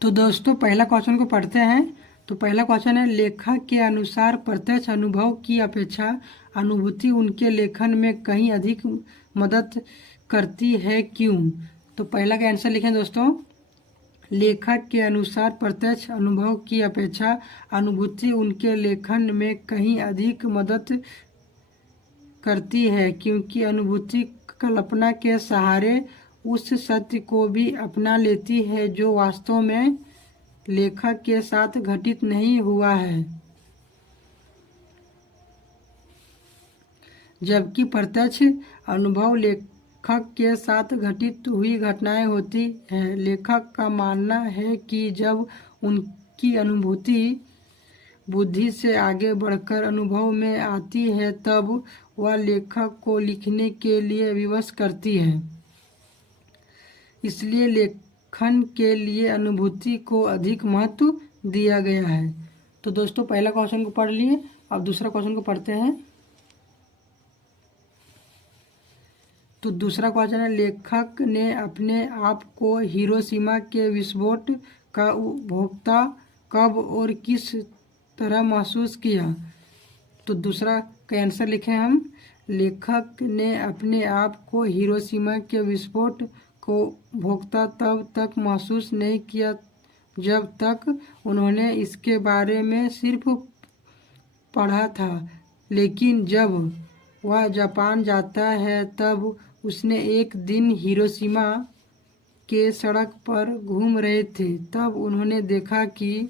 तो दोस्तों पहला क्वेश्चन को पढ़ते हैं। तो पहला क्वेश्चन है, लेखक के अनुसार प्रत्यक्ष अनुभव की अपेक्षा अनुभूति उनके लेखन में कहीं अधिक मदद करती है, क्यों? तो पहला का आंसर लिखें दोस्तों। लेखक के अनुसार प्रत्यक्ष अनुभव की अपेक्षा अनुभूति उनके लेखन में कहीं अधिक मदद करती है, क्योंकि अनुभूति कल्पना के सहारे उस सत्य को भी अपना लेती है जो वास्तव में लेखक के साथ घटित नहीं हुआ है, जबकि प्रत्यक्ष अनुभव लेखक के साथ घटित हुई घटनाएं होती हैं। लेखक का मानना है कि जब उनकी अनुभूति बुद्धि से आगे बढ़कर अनुभव में आती है तब वह लेखक को लिखने के लिए विवश करती है। इसलिए लेखन के लिए अनुभूति को अधिक महत्व दिया गया है। तो दोस्तों पहला क्वेश्चन को पढ़ लिए, अब दूसरा क्वेश्चन को पढ़ते हैं। तो दूसरा क्वेश्चन है, लेखक ने अपने आप को हिरोशिमा के विस्फोट का उपभोक्ता कब और किस तरह महसूस किया? तो दूसरा का आंसर लिखें हम। लेखक ने अपने आप को हिरोशिमा के विस्फोट को भोगता तब तक महसूस नहीं किया जब तक उन्होंने इसके बारे में सिर्फ पढ़ा था, लेकिन जब वह जापान जाता है तब उसने एक दिन हिरोशिमा के सड़क पर घूम रहे थे तब उन्होंने देखा कि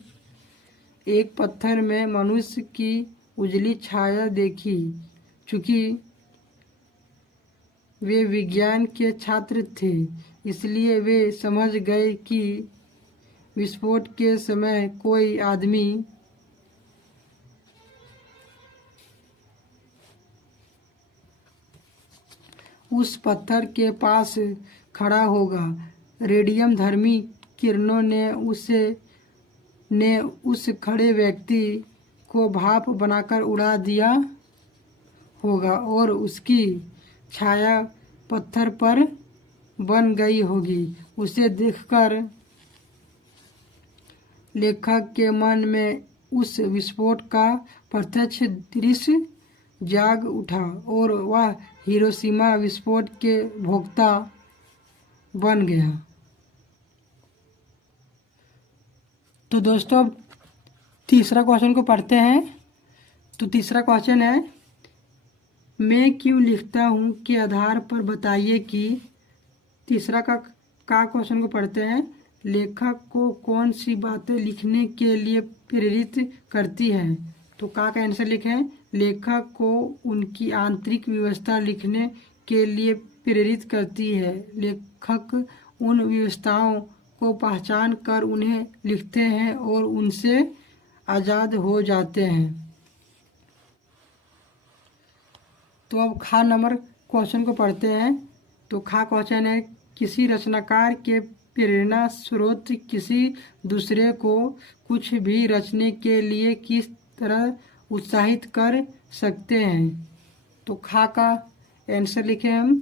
एक पत्थर में मनुष्य की उजली छाया देखी। चूँकि वे विज्ञान के छात्र थे, इसलिए वे समझ गए कि विस्फोट के समय कोई आदमी उस पत्थर के पास खड़ा होगा। रेडियम धर्मी किरणों ने उस खड़े व्यक्ति को भाप बनाकर उड़ा दिया होगा और उसकी छाया पत्थर पर बन गई होगी। उसे देखकर लेखक के मन में उस विस्फोट का प्रत्यक्ष दृश्य जाग उठा और वह हिरोशिमा विस्फोट के भोक्ता बन गया। तो दोस्तों अब तीसरा क्वेश्चन को पढ़ते हैं। तो तीसरा क्वेश्चन है, मैं क्यों लिखता हूँ के आधार पर बताइए कि तीसरा का क्वेश्चन को पढ़ते हैं। लेखक को कौन सी बातें लिखने के लिए प्रेरित करती हैं? तो का आंसर लिखें। लेखक को उनकी आंतरिक व्यवस्था लिखने के लिए प्रेरित करती है। लेखक उन व्यवस्थाओं को पहचान कर उन्हें लिखते हैं और उनसे आज़ाद हो जाते हैं। तो अब खा नंबर क्वेश्चन को पढ़ते हैं। तो खा क्वेश्चन है, किसी रचनाकार के प्रेरणा स्रोत किसी दूसरे को कुछ भी रचने के लिए किस तरह उत्साहित कर सकते हैं? तो खा का आंसर लिखें हम।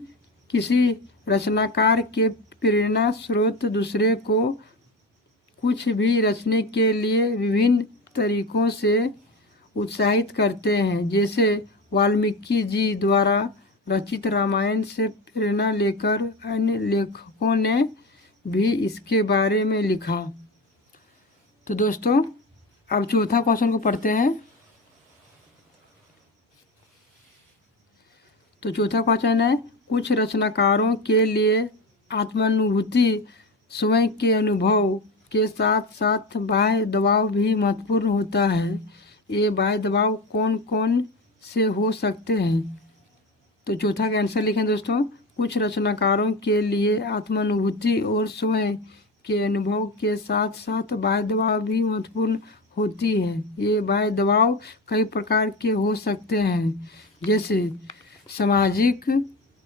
किसी रचनाकार के प्रेरणा स्रोत दूसरे को कुछ भी रचने के लिए विभिन्न तरीकों से उत्साहित करते हैं। जैसे वाल्मीकि जी द्वारा रचित रामायण से प्रेरणा लेकर अन्य लेखकों ने भी इसके बारे में लिखा। तो दोस्तों अब चौथा क्वेश्चन को पढ़ते हैं। तो चौथा क्वेश्चन है, कुछ रचनाकारों के लिए आत्मानुभूति स्वयं के अनुभव के साथ साथ बाह्य दबाव भी महत्वपूर्ण होता है। ये बाह्य दबाव कौन कौन से हो सकते हैं? तो चौथा का आंसर लिखें दोस्तों। कुछ रचनाकारों के लिए आत्मानुभूति और स्वयं के अनुभव के साथ साथ बाह्य दबाव भी महत्वपूर्ण होती है। ये बाह्य दबाव कई प्रकार के हो सकते हैं, जैसे सामाजिक,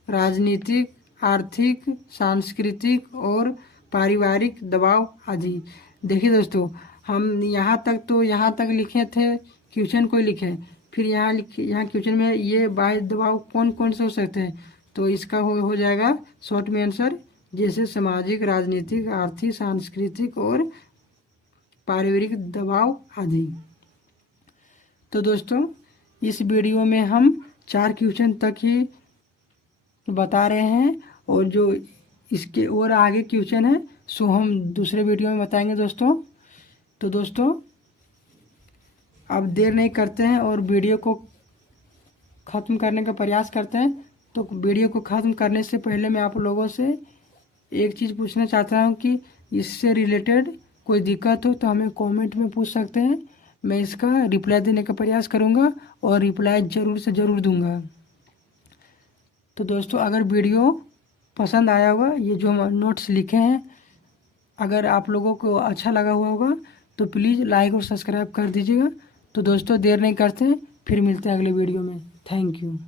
राजनीतिक, आर्थिक, सांस्कृतिक और पारिवारिक दबाव आदि। देखिए दोस्तों, हम यहाँ तक लिखे थे, क्वेश्चन को लिखे, फिर यहाँ क्वेश्चन में ये बाह्य दबाव कौन कौन से हो सकते हैं। तो इसका हो जाएगा शॉर्ट में आंसर, जैसे सामाजिक, राजनीतिक, आर्थिक, सांस्कृतिक और पारिवारिक दबाव आदि। तो दोस्तों इस वीडियो में हम 4 क्वेश्चन तक ही बता रहे हैं, और जो इसके और आगे क्वेश्चन है सो हम दूसरे वीडियो में बताएंगे दोस्तों। तो दोस्तों अब देर नहीं करते हैं और वीडियो को ख़त्म करने का प्रयास करते हैं। तो वीडियो को ख़त्म करने से पहले मैं आप लोगों से एक चीज़ पूछना चाहता हूँ कि इससे रिलेटेड कोई दिक्कत हो तो हमें कमेंट में पूछ सकते हैं। मैं इसका रिप्लाई देने का प्रयास करूँगा और रिप्लाई ज़रूर से ज़रूर दूँगा। तो दोस्तों अगर वीडियो पसंद आया होगा, ये जो हम नोट्स लिखे हैं अगर आप लोगों को अच्छा लगा हुआ होगा तो प्लीज़ लाइक और सब्सक्राइब कर दीजिएगा। तो दोस्तों देर नहीं करते हैं, फिर मिलते हैं अगले वीडियो में। Thank you.